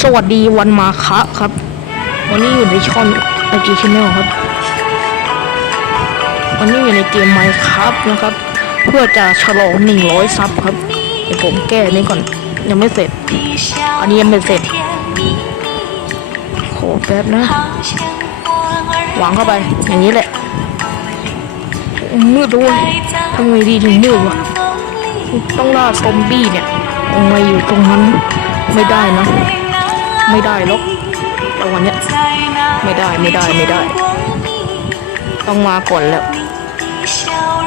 สวัสดีวันมาคะครับ วันนี้อยู่ในช่องไอจีชแนลครับ วันนี้อยู่ในเกมไมค์ครับนะครับ เพื่อจะฉลอง100ซับครับเดี๋ยวผมแก้นี้ก่อนยังไม่เสร็จ อันนี้ยังไม่เสร็จโหแป๊บนะหวางเข้าไปอย่างนี้แหละมืดด้วยทำไงดีถึงมืดวะต้องล่าซอมบี้เนี่ยเอามาอยู่ตรงนั้นไม่ได้นะ ไม่ได้หรอกแต่วันเนี้ยไม่ได้ไม่ได้ไม่ได้ ต้องมาก่อนแล้ว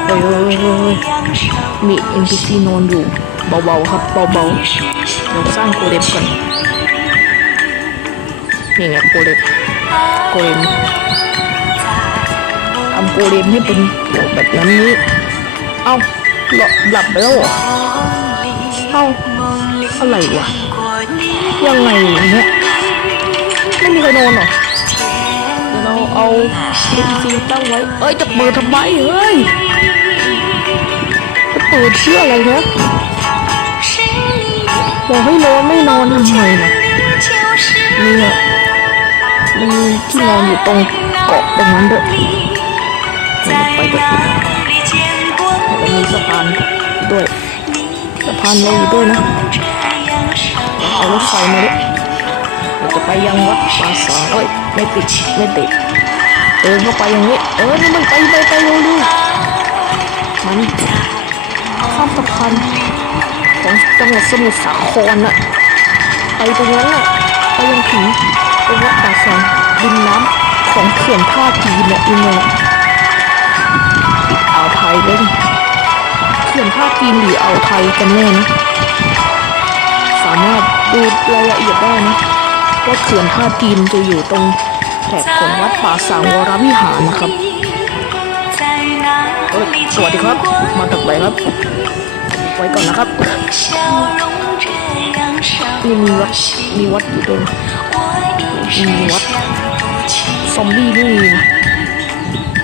เฮ้ยเฮ้ยเฮ้ยเฮ้ยมี NPC นอนอยู่เบาๆครับเบาๆเดี๋ยวสร้างโกเลมก่อนนี่ไงโกเลมโกเลมทำโกเลมให้เป็นแบบนั้นนี้เอ้าหลับหลับไปแล้วเหรอเอ้าอะไรวะ ยังไงเนี่ยไม่มีใครนอนหรอเดี๋ยวเราเอาพีซีตั้งไว้ เอ้ยจะเปิดทำไมเฮ้ยจะเปิดเชื่ออะไรนะบอกให้นอนไม่นอนทำไมนะเนี่ยมันมีที่นอนอยู่ตรงเกาะตรงนั้นด้วยไปด้วยแล้วก็มีสะพานด้วยสะพานลงอยู่ด้วยนะ เอารถไฟมาเลยเราจะไปยังวัดปาสางเอ้ยไม่ติดไม่ติดเดินเข้าไปอย่างนี้ เออนี่มันไปไปไปเร็วดูมันข้ามสะพานของจังหวัดสมุทรสาครน่ะไปตรงนั้นน่ะไปยังถึงตรงวัดป่าสางดินน้ำของเขื่อนท่าจีนเนี่ยยังไงอ่าวไทยเลยเขื่อนท่าจีนหรืออ่าวไทยกันแน่นะามารถดูรายละเอียดได้นะว่าเขื่อนท่าจีนจะอยู่ตรงแถบของวัดป่าสางวรวิหารนะครับสวัสดีครับ มาจากไหนครับ ไว้ก่อนนะครับนี่มีวัดมีวัดอยู่ตรงมีวัดซอมบี้ไม่มี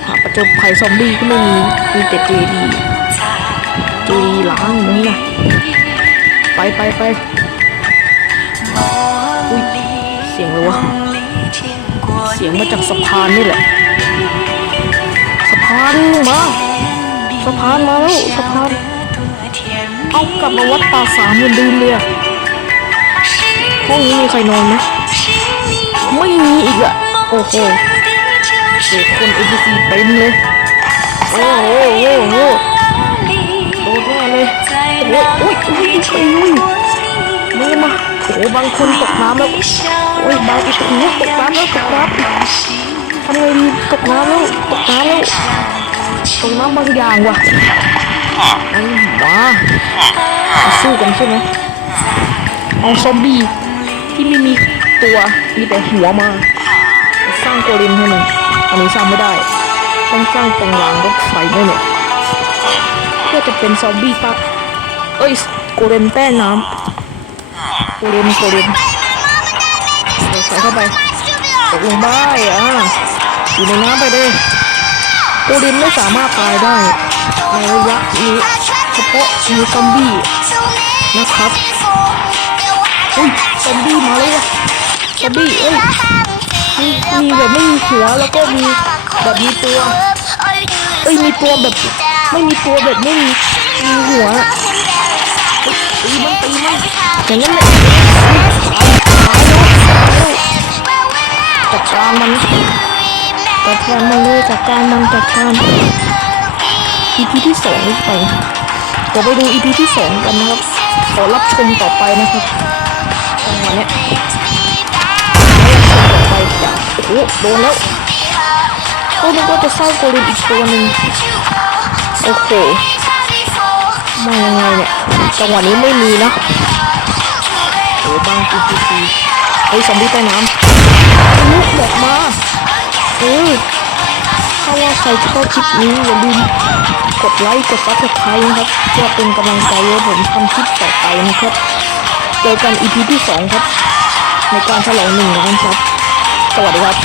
หาประจบภัยซอมบี้ก็ไม่มีมีแต่เจดีเจดีล้างอย่างนี้นะไปไปไป อุ้ยเสียงอะไรวเสียงมาจากสะพานนี่แหละ สะพานมา สะพานมาแล้วสะพาน เอากลับมาวัดป่าสามเหมือนเดิมเลยอะห้องนี้มีใครนอนไหมไม่มีอีกอะโอ้โหเด็กคนเอ c ซีเต็มเลย โอ้โหโอ้โหโดนแน่เลยโอ้ยโอ้ยโอ้ยโอ้ยมือมา โอ้บางคนตกน้ำแล้วโอ้ยบางอีกทีตกน้ำแล้วตกน้ำทำไงดีตกน้ำแล้วตกน้ำแล้วตกน้ำบางอย่างว่ะอันว้ามาสู้กันใช่ไหมเอาซอมบี้ที่ไม่มีตัวมีแต่หัวมา สร้างโกเลมให้มันอันนี้สร้างไม่ได้ ต้องสร้างตรงรางรถไฟด้วยเนี่ยเพื่อจะเป็นซอมบี้ปะเอ้ยโกเลมแต้น้ำ กเลมโกเลมใส่เข้าไปตกลงได้อะอยู่ในน้ำไปเลยโอรินไม่สามารถตายได้ในระยะนี้เฉพาะมีซอมบี้นะครับอุ้ยซอมบี้มาเลยว่ะซอมบี้เอ้ยมีมีแบบไม่มีหัวแล้วก็มีแบบมีตัวเอ้ยมีตัวแบบไม่มีตัวแบบไม่มีมีหัวเอ้ย ตีมันตีมันอย่างนั้นเลยจัดการมันจัดการมันเลยจัดการมันจัดการ EP ที่สองไปเดี๋ยวไปดู EP ที่สองกันนะครับขอรับชมต่อไปนะครับจังหวะเนี้ยต่อไปจ้ะโอ้โดนแล้วก็นึกว่าจะสร้างโกเลมอีกตัวหนึ่งโอ้โหมายังไงเนี่ยจังหวะนี้ไม่มีนะโอ้บาง EPC เฮ้ยซอมบี้ใต้น้ำลุกออกมาเออถ้าว่าใครชอบคลิปนี้อย่าลืมกดไลค์กดซับสไครต์นะครับเพื่อเป็นกำลังใจให้ผมทำคลิปต่อไปนะครับเจอกัน EP ที่2ครับ ในการฉลองหนึ่งล้านครับ สวัสดีครับ